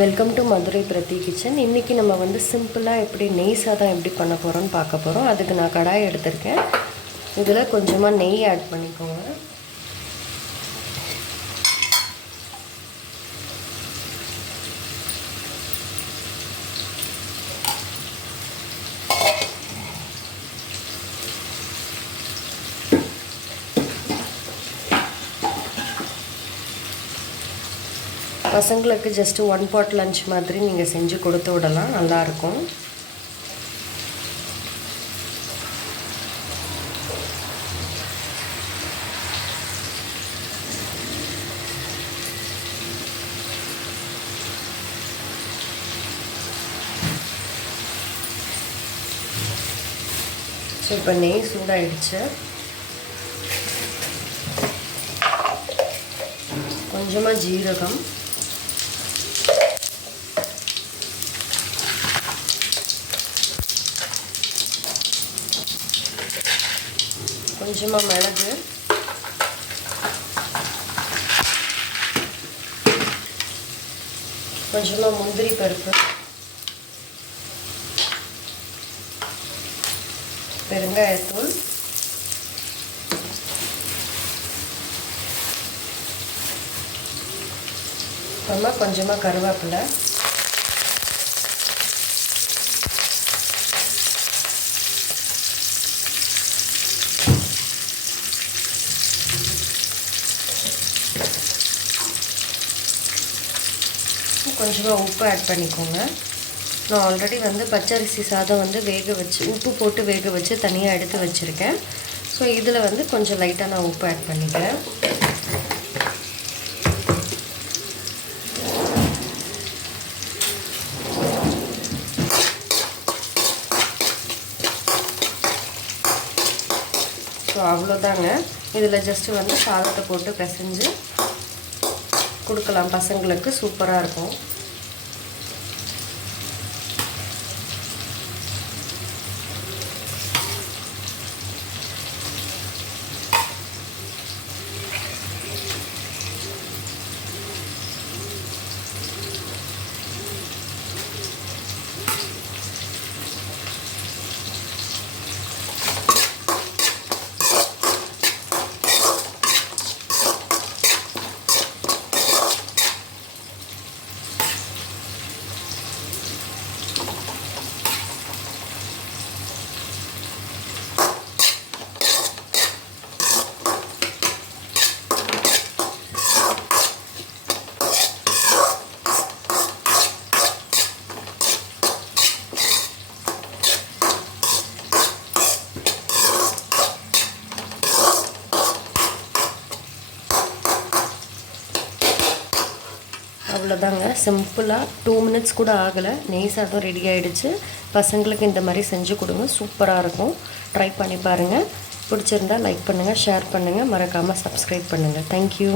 Welcome to Madurai பிரதி kitchen. இன்றைக்கி நம்ம வந்து சிம்பிளாக எப்படி நெய் சாதம் எப்படி பண்ண போகிறோன்னு பார்க்க போகிறோம். அதுக்கு நான் கடாய் எடுத்திருக்கேன். இதில் கொஞ்சமாக நெய் ஆட் பண்ணிக்கோங்க. பசங்களுக்கு ஜஸ்ட்டு 1 pot லஞ்ச் மாதிரி நீங்கள் செஞ்சு கொடுத்து விடலாம், நல்லாயிருக்கும். ஸோ இப்போ நெய் சூடாயிடுச்சு. கொஞ்சமாக ஜீரகம், கொஞ்சமாக மிளகு, கொஞ்சமாக முந்திரி பருப்பு, பெருங்காயத்தூள், அப்புறமா கொஞ்சமாக கருவேப்பிலை, கொஞ்சமாக உப்பு ஆட் பண்ணிக்கோங்க. நான் ஆல்ரெடி வந்து பச்சரிசி சாதம் வந்து வேக வச்சு உப்பு போட்டு வேக வச்சு தனியாக எடுத்து வச்சுருக்கேன். ஸோ இதில் வந்து கொஞ்சம் லைட்டாக நான் உப்பு ஆட் பண்ணிக்கிறேன். ஸோ அவ்வளோதாங்க. இதில் ஜஸ்ட்டு வந்து சாதத்தை போட்டு பிசைஞ்சு கொடுக்கலாம் பசங்களுக்கு, சூப்பராக இருக்கும். அவ்வளோதாங்க, சிம்பிளாக 2 minutes கூட ஆகலை, நெய் சாதம் ரெடி ஆகிடுச்சு. பசங்களுக்கு இந்த மாதிரி செஞ்சு கொடுங்க, சூப்பராக இருக்கும். ட்ரை பண்ணி பாருங்கள். பிடிச்சிருந்தால் லைக் பண்ணுங்கள், ஷேர் பண்ணுங்கள், மறக்காமல் சப்ஸ்கிரைப் பண்ணுங்கள். தேங்க்யூ.